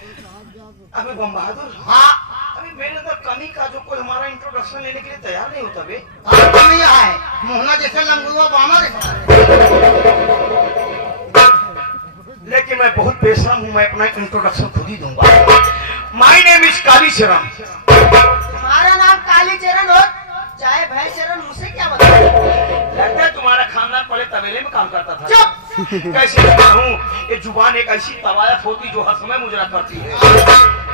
अबे बम बहादुर, हाँ अभी मेरे अंदर कमी का जो कोई हमारा इंट्रोडक्शन लेने के लिए तैयार नहीं होता बे। कमी है मोहना जैसे लंगुआ बामा जैसा। लेकिन मैं बहुत बेशरम हूँ, मैं अपना इंट्रोडक्शन खुद ही दूंगा। My name is Kalicharan. तुम्हारा नाम कालीचरण हो चाहे भैंसचरण, मुझसे क्या बता। लगता है तुम्हारा खानदान पहले तबेले में काम करता था। चुप। कैसे कहूँ, ये जुबान एक ऐसी तवायत होती जो हर समय मुजरा करती है।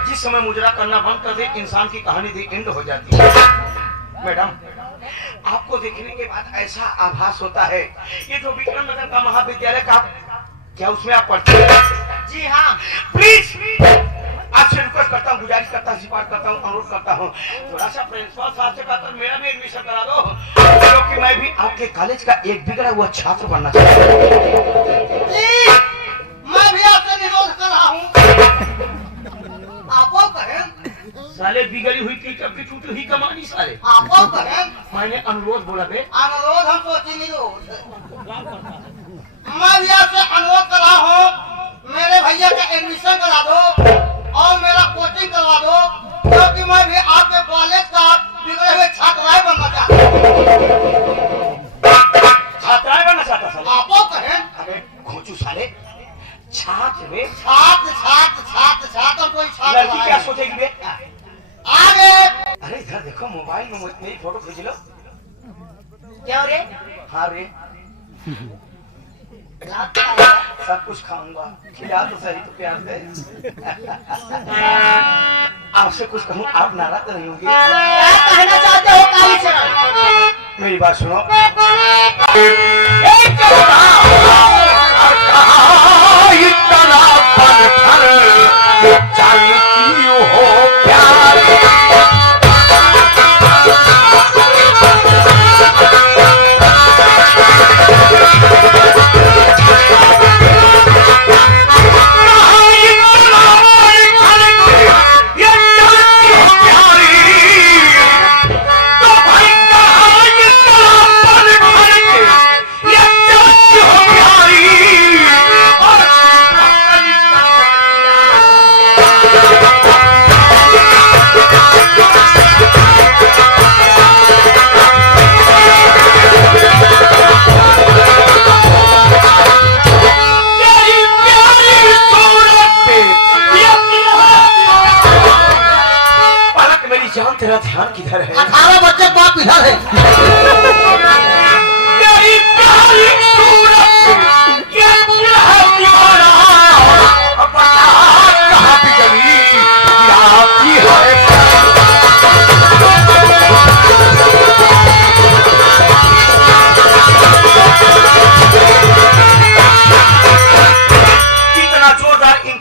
जिस समय मुजरा करना बंद कर दे, इंसान की कहानी दी एंड हो जाती है। मैडम, आपको देखने के बाद ऐसा आभास होता है, ये जो विक्रम नगर का महाविद्यालय का, क्या उसमें आप पढ़ते हैं? जी हाँ। प्लीज आपसे रिक्वेस्ट करता हूँ, गुजारिश करता हूँ, सिफारिश करता हूँ, अनुरोध करता हूँ, थोड़ा सा प्रिंसिपल साहब से कहकर मेरा भी एडमिशन करा दो, क्योंकि मैं भी आपके कॉलेज का एक बिगड़ा हुआ छात्र बनना चाहता हूँ। मैं भी आपसे निरोध कर रहा हूँ। आपो कहें साले बिगड़ी हुई की कब की टूटी हुई कमानी साले। आपो कहें मैंने अनुरोध बोला बे। अनुरोध हम सोची निरोध। मैं भी आपसे अनुरोध कर रहा हूँ, मेरे भैया का एडमिशन करा दो और मेरा कोचिंग करवा दो, क्योंकि मैं भी आपके कॉलेज का बिगड़े हुए छात्राएं बनना चाहता हूँ। छात्राएं बनना चाहता साले। आपो कहें अरे खोचू साले, छात्र बे। छात्र छात्र छात्र छात्र कोई छात्र लड़की क्या सोचेगी बे? आगे। अरे इधर देखो, मोबाइल में मेरी फोटो खींच लो। क्या रे? हाँ रे, सब कुछ खाऊंगा, खिला तो सही तो प्यार से। आपसे कुछ कहूँ, आप नाराज तो नहीं होंगे? क्या कहना चाहते हो कालीचरण? मेरी बात सुनो। तेरा ध्यान किधर है? 18 बच्चे बाप इधर है। मेरी प्यारी सूरत